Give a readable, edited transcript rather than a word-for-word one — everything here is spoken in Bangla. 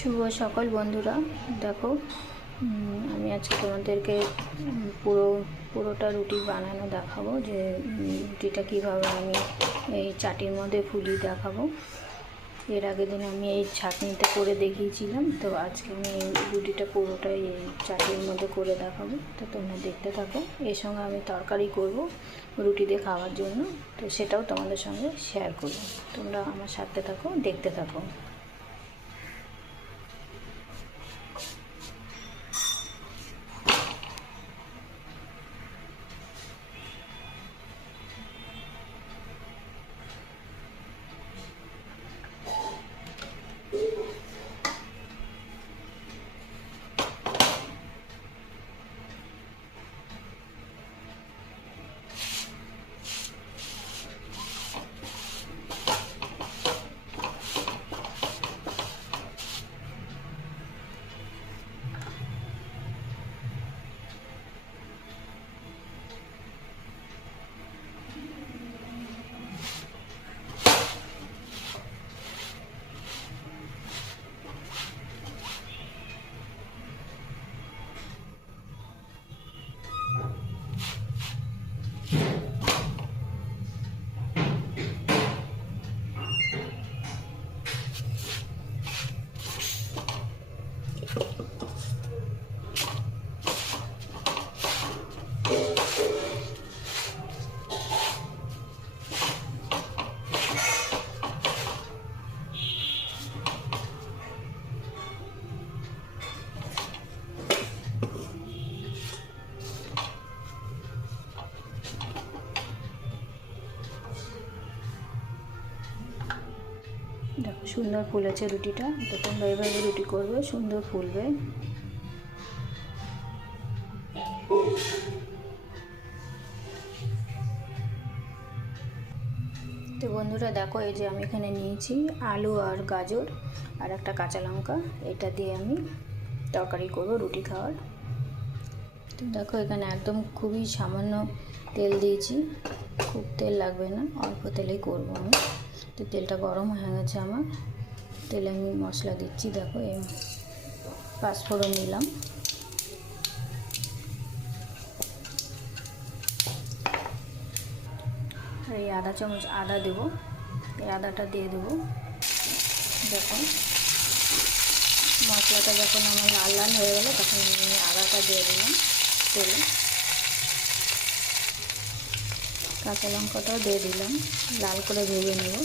শুভ সকাল বন্ধুরা। দেখো, আমি আজকে তোমাদেরকে পুরোটা রুটি বানানো দেখাবো, যে রুটিটা কীভাবে আমি এই চাটির মধ্যে ফুলিয়ে দেখাবো। এর আগের দিন আমি এই ছাঁকনিতে করে দেখিয়েছিলাম, তো আজকে আমি এই রুটিটা পুরোটাই এই চাটির মধ্যে করে দেখাবো। তো তোমরা দেখতে থাকো। এর সঙ্গে আমি তরকারি করব রুটি দিয়ে খাওয়ার জন্য, তো সেটাও তোমাদের সঙ্গে শেয়ার করব। তোমরা আমার সাথে থাকো, দেখতে থাকো। দেখো, সুন্দর ফুলেছে রুটিটা। তো তোমরা এভাবে রুটি করবে, সুন্দর ফুলবে। তো বন্ধুরা দেখো, এই যে আমি এখানে নিয়েছি আলু আর গাজর আর একটা কাঁচা লঙ্কা। এটা দিয়ে আমি তরকারি করব রুটি খাওয়ার। তো দেখো, এখানে একদম খুবই সামান্য তেল দিয়েছি, খুব তেল লাগবে না, অল্প তেলেই করবো আমি। তো তেলটা গরম হয়ে গেছে আমার, তেলে আমি মশলা দিচ্ছি। দেখো, এই পাঁচফোড়ন দিলাম, আর এই আধা চামচ আদা দেবো, এই আদাটা দিয়ে দেবো। দেখো, মশলাটা যখন আমার লাল লাল হয়ে গেলো, তখন আমি আদাটা দিয়ে দিলাম তেলে। কাঁচা লঙ্কাটাও দিয়ে দিলাম, লাল করে ভেজে নেব।